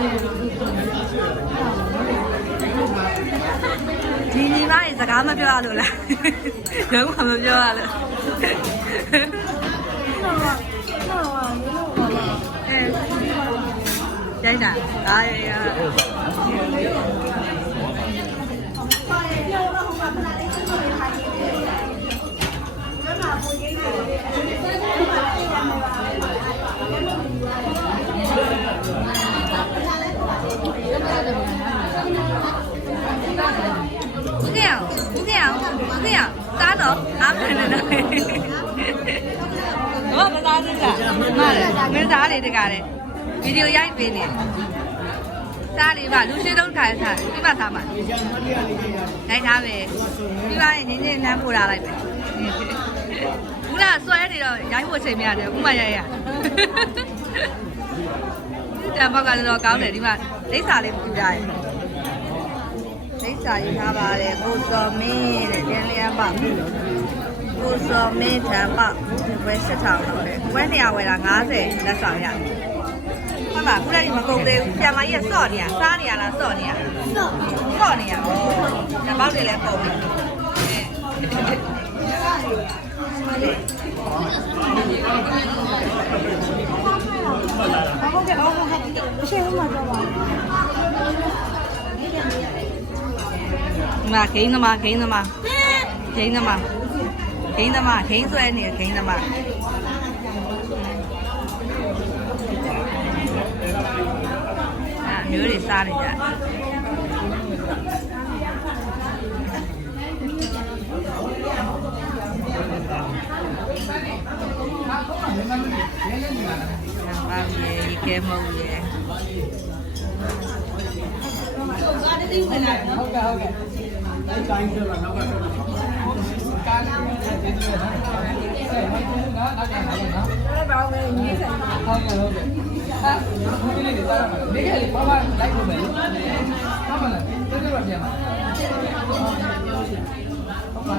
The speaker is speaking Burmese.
ဒီညီမကြီးစကားမပြောရလို့လားရုံးမှမပြောရလို့ရိုက်တာဒါရရဦးကစားတော့အားမနေတော့ဘာမစားသေးလားမလည်းမင်းစားလေတကားလေဗီဒီယိုရိုက်ပေးနေစားလေပါလူရှင်းတော့ခါစားပြပစားမှာရိုက်ထားပဲပြီးပါရင်နင်းနန်းပို့လာလိုက်ပဲဘူးလားဆွဲနေတော့ရိုက်ဖို့အချိန်မရတယ်အခုမှရိုက်ရတံပေါက်ကလည်းတော့ကောင်းတယ်ဒီမှာလိပ်စာလေးပြကြရတယ်လိပ်စာရေးထားပါတယ်ကိုစော်မင်းတဲ့ကျန်လျက်ပါကိုစော်မင်းတံပေါက်ဝယ်8000လောက်တယ်ဝယ်နေရဝယ်တာ90လက်ဆောင်ရတယ်ဟုတ်လားခုလည်းဒီမကုန်သေးဘူးပြန်မကြီးကစော့နေရစားနေရလားစော့နေရစော့နေရတံပေါက်တွေလည်းကုန်ပြီဟုတ်ကဲ့ဟုတ်ကဲ့ရှင်းဦးမှာတော့ပါမှာဂိမ်းသမားဆွဲနေဂိမ်းသမားမျိုးတွေစားနေကြပါရေကဲမုံရေဟုတ်ကဲ့အဲ့တိုင်းဆိုတော့နောက်ကဆက်ပါကားလေးနဲ့ဒီလိုဆက်မတူနော်နောက်ကလာလို့နော်အဲ့ဒါပဲညီးဆိုင်ဟုတ်ကဲ့အဲ့ဒီလေးတွေစားရမှာနေကလေးပါပါလိုက်ဖို့ပဲပါမလားတော်တော်ပြန်ပါဟုတ်ပါ